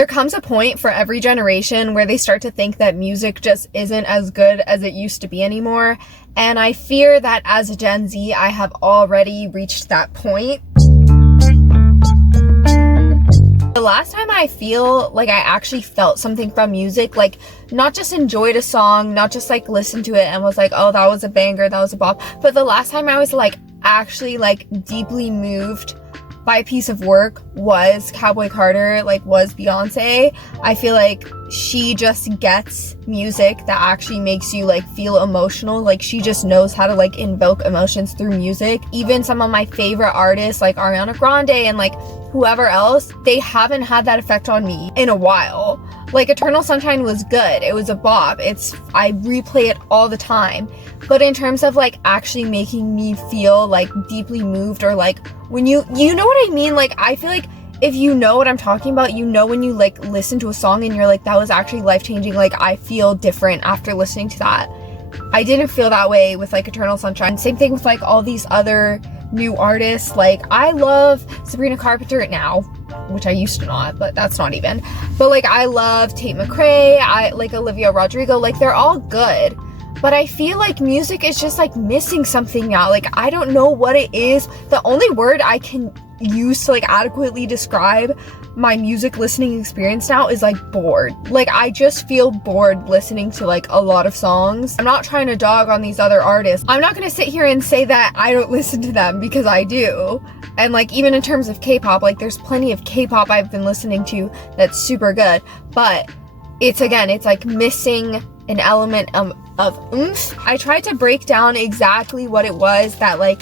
There comes a point for every generation where they start to think that music just isn't as good as it used to be anymore, and I fear that as a Gen Z, I have already reached that point. The last time I feel like I actually felt something from music, like not just enjoyed a song, not just like listened to it and was like, oh, that was a banger, that was a bop, but the last time I was like actually like deeply moved by a piece of work was Cowboy Carter, like was Beyonce. I feel like she just gets music that actually makes you like feel emotional. Like she just knows how to like invoke emotions through music. Even some of my favorite artists like Ariana Grande and like whoever else, they haven't had that effect on me in a while. Like Eternal Sunshine was good, it was a bop, I replay it all the time, but in terms of like actually making me feel like deeply moved, or like when you know what I mean, like I feel like if you know what I'm talking about, you know when you like listen to a song and you're like, that was actually life-changing, like I feel different after listening to that. I didn't feel that way with like Eternal Sunshine. Same thing with like all these other new artists. Like I love Sabrina Carpenter now, which I used to not, but that's not even. But like I love Tate McRae, I like Olivia Rodrigo, like they're all good. But I feel like music is just like missing something now. Like I don't know what it is. The only word I can use to like adequately describe my music listening experience now is like bored. Like I just feel bored listening to like a lot of songs. I'm not trying to dog on these other artists. I'm not gonna sit here and say that I don't listen to them, because I do. And like even in terms of K-pop, like there's plenty of K-pop I've been listening to that's super good, but it's like missing an element of oomph. I tried to break down exactly what it was that like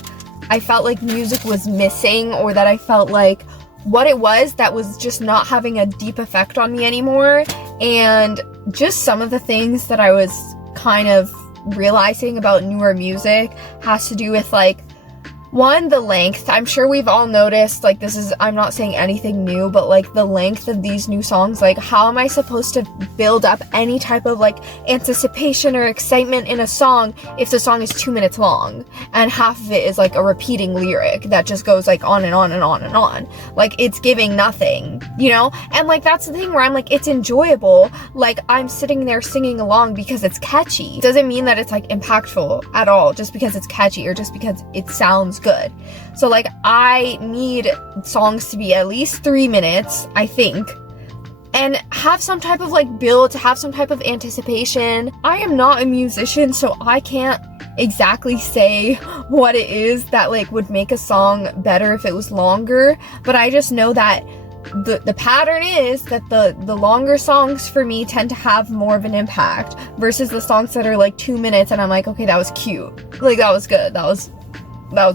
I felt like music was missing, or that I felt like what it was that was just not having a deep effect on me anymore. And just some of the things that I was kind of realizing about newer music has to do with like, one, the length. I'm sure we've all noticed, like I'm not saying anything new, but like the length of these new songs, like how am I supposed to build up any type of like anticipation or excitement in a song if the song is 2 minutes long and half of it is like a repeating lyric that just goes like on and on and on and on. Like it's giving nothing, you know? And like that's the thing where I'm like, it's enjoyable, like I'm sitting there singing along because it's catchy. It doesn't mean that it's like impactful at all just because it's catchy or just because it sounds good. So like I need songs to be at least 3 minutes, I think, and have some type of like build, to have some type of anticipation. I am not a musician, so I can't exactly say what it is that like would make a song better if it was longer, but I just know that the pattern is that the longer songs for me tend to have more of an impact versus the songs that are like 2 minutes and I'm like, okay, that was cute, like that was good, that was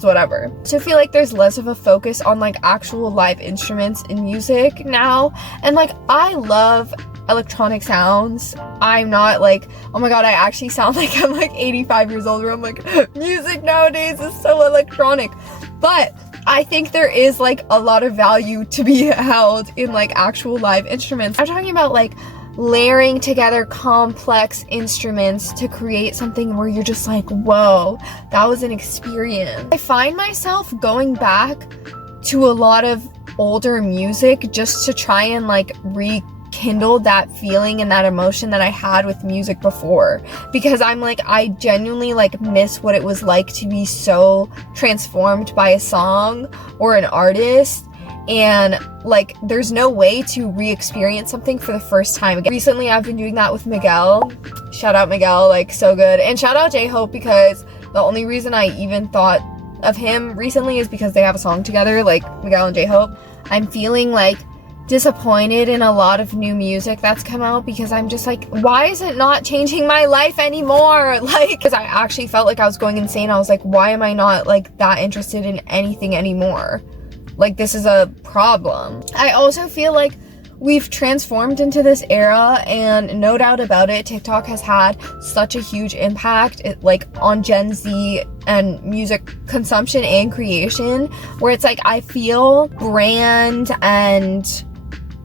whatever. So I feel like there's less of a focus on like actual live instruments in music now, and like I love electronic sounds. I'm not like, oh my god, I actually sound like I'm like 85 years old, where I'm like, music nowadays is so electronic. But I think there is like a lot of value to be held in like actual live instruments. I'm talking about like layering together complex instruments to create something where you're just like, whoa, that was an experience. I find myself going back to a lot of older music just to try and like rekindle that feeling and that emotion that I had with music before, because I'm like, I genuinely like miss what it was like to be so transformed by a song or an artist. And like there's no way to re-experience something for the first time again. Recently I've been doing that with Miguel. Shout out Miguel, like so good. And shout out J-Hope, because the only reason I even thought of him recently is because they have a song together, like Miguel and J-Hope. I'm feeling like disappointed in a lot of new music that's come out, because I'm just like, why is it not changing my life anymore? Like, because I actually felt like I was going insane. I was like, why am I not like that interested in anything anymore? Like, this is a problem. I also feel like we've transformed into this era, and no doubt about it, TikTok has had such a huge impact like on Gen Z and music consumption and creation, where it's like I feel brand and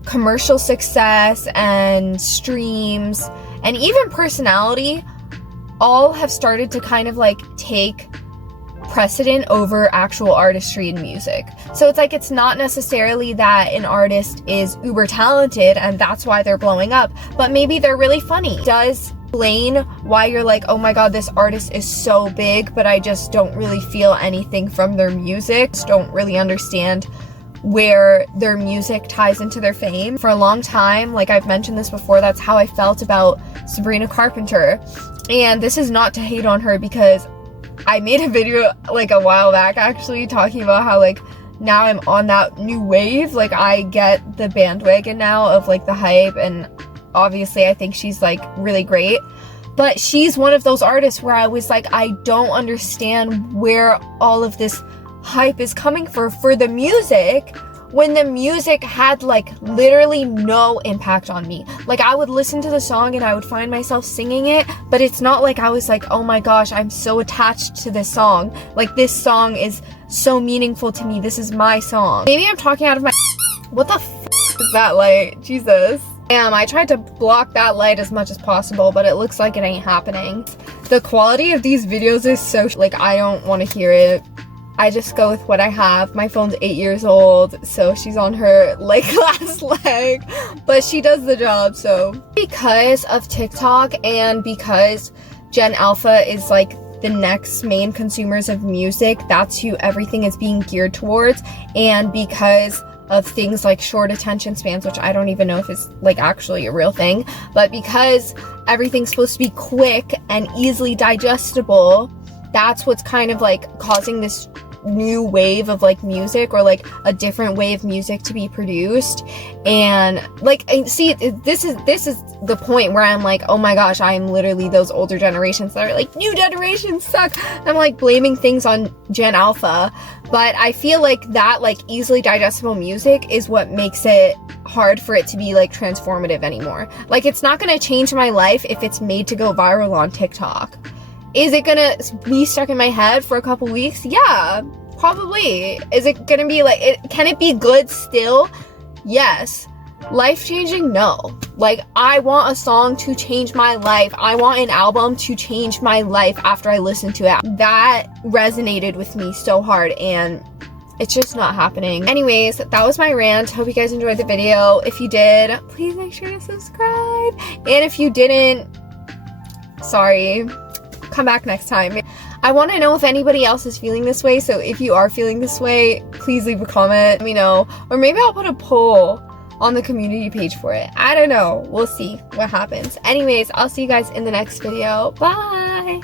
commercial success and streams and even personality all have started to kind of like take precedent over actual artistry in music. So it's like, it's not necessarily that an artist is uber talented and that's why they're blowing up, but maybe they're really funny. It does explain why you're like, oh my god, this artist is so big, but I just don't really feel anything from their music, just don't really understand where their music ties into their fame. For a long time, like I've mentioned this before, that's how I felt about Sabrina Carpenter. And this is not to hate on her, because I made a video like a while back actually talking about how like now I'm on that new wave. Like I get the bandwagon now of like the hype, and obviously I think she's like really great, but she's one of those artists where I was like, I don't understand where all of this hype is coming for the music, when the music had like literally no impact on me. Like I would listen to the song and I would find myself singing it, but it's not like I was like, oh my gosh, I'm so attached to this song, like this song is so meaningful to me, this is my song. Maybe I'm talking out of my what the is that light? Jesus. Damn, I tried to block that light as much as possible, but it looks like it ain't happening. The quality of these videos is so like, I don't want to hear it. I just go with what I have. My phone's 8 years old, so she's on her like last leg, but she does the job. So because of TikTok and because Gen Alpha is like the next main consumers of music, that's who everything is being geared towards, and because of things like short attention spans, which I don't even know if it's like actually a real thing, but because everything's supposed to be quick and easily digestible, that's what's kind of like causing this new wave of like music, or like a different way of music to be produced. And like, see, this is the point where I'm like, oh my gosh, I'm literally those older generations that are like, new generations suck. I'm like blaming things on Gen Alpha, but I feel like that like easily digestible music is what makes it hard for it to be like transformative anymore. Like it's not gonna change my life if it's made to go viral on TikTok. Is it gonna be stuck in my head for a couple weeks? Yeah, probably. Is it gonna be like, can it be good still? Yes. Life-changing? No. Like, I want a song to change my life. I want an album to change my life after I listen to it. That resonated with me so hard, and it's just not happening. Anyways, that was my rant. Hope you guys enjoyed the video. If you did, please make sure to subscribe. And if you didn't, sorry. Come back next time. I want to know if anybody else is feeling this way, so if you are feeling this way, please leave a comment, let me know, or maybe I'll put a poll on the community page for it. I don't know, we'll see what happens. Anyways, I'll see you guys in the next video. Bye.